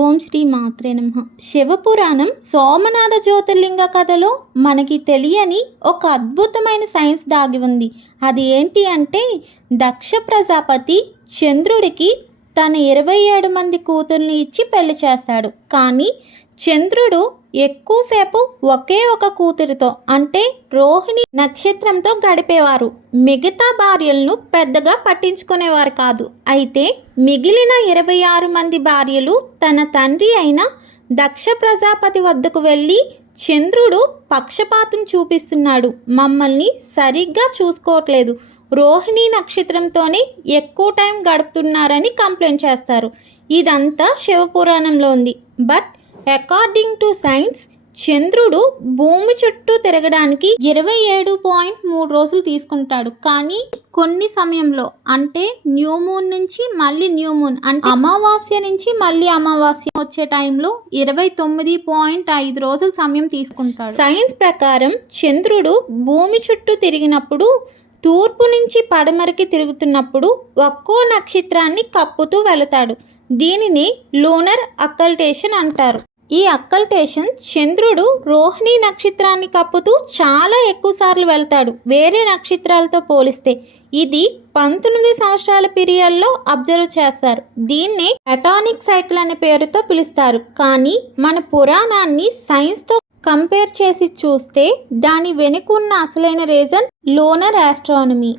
ఓం శ్రీ మాత్రే నమ. శివపురాణం సోమనాథ జ్యోతిర్లింగ కథలో మనకి తెలియని ఒక అద్భుతమైన సైన్స్ దాగి ఉంది. అది ఏంటి అంటే దక్ష ప్రజాపతి చంద్రుడికి తన ఇరవై ఏడు మంది కూతుర్ని ఇచ్చి పెళ్ళి చేస్తాడు. కానీ చంద్రుడు ఎక్కువసేపు ఒకే ఒక కూతురితో అంటే రోహిణి నక్షత్రంతో గడిపేవారు. మిగతా భార్యలను పెద్దగా పట్టించుకునేవారు కాదు. అయితే మిగిలిన ఇరవై ఆరు మంది భార్యలు తన తండ్రి అయిన దక్ష ప్రజాపతి వద్దకు వెళ్ళి చంద్రుడు పక్షపాతం చూపిస్తున్నాడు. మమ్మల్ని సరిగ్గా చూసుకోవట్లేదు. రోహిణి నక్షత్రంతోనే ఎక్కువ టైం గడుపుతున్నారని కంప్లైంట్ చేస్తారు. ఇదంతా శివపురాణంలో ఉంది. బట్ అకార్డింగ్ టు సైన్స్ చంద్రుడు భూమి చుట్టూ తిరగడానికి ఇరవై ఏడు పాయింట్ మూడు రోజులు తీసుకుంటాడు. కానీ కొన్ని సమయంలో అంటే న్యూ మూన్ నుంచి మళ్ళీ న్యూ మూన్ అంటే అమావాస్య నుంచి మళ్ళీ అమావాస్య వచ్చే టైంలో ఇరవై తొమ్మిది పాయింట్ ఐదు రోజులు సమయం తీసుకుంటాడు. సైన్స్ ప్రకారం చంద్రుడు భూమి చుట్టూ తిరిగినప్పుడు తూర్పు నుంచి పడమరకి తిరుగుతున్నప్పుడు ఒక్కో నక్షత్రాన్ని కప్పుతూ వెళతాడు. దీనిని లూనర్ అకల్టేషన్ అంటారు. ఈ అక్కల్టేషన్ చంద్రుడు రోహిణి నక్షత్రాన్ని కప్పుతూ చాలా ఎక్కువసార్లు వెళ్తాడు వేరే నక్షత్రాలతో పోలిస్తే. ఇది పంతొమ్మిది సంవత్సరాల పీరియడ్లో అబ్జర్వ్ చేస్తారు. దీన్ని అటానిక్ సైకిల్ అనే పేరుతో పిలుస్తారు. కానీ మన పురాణాన్ని సైన్స్తో కంపేర్ చేసి చూస్తే దాని వెనుకున్న అసలైన రీజన్ లోనర్ ఆస్ట్రానమీ.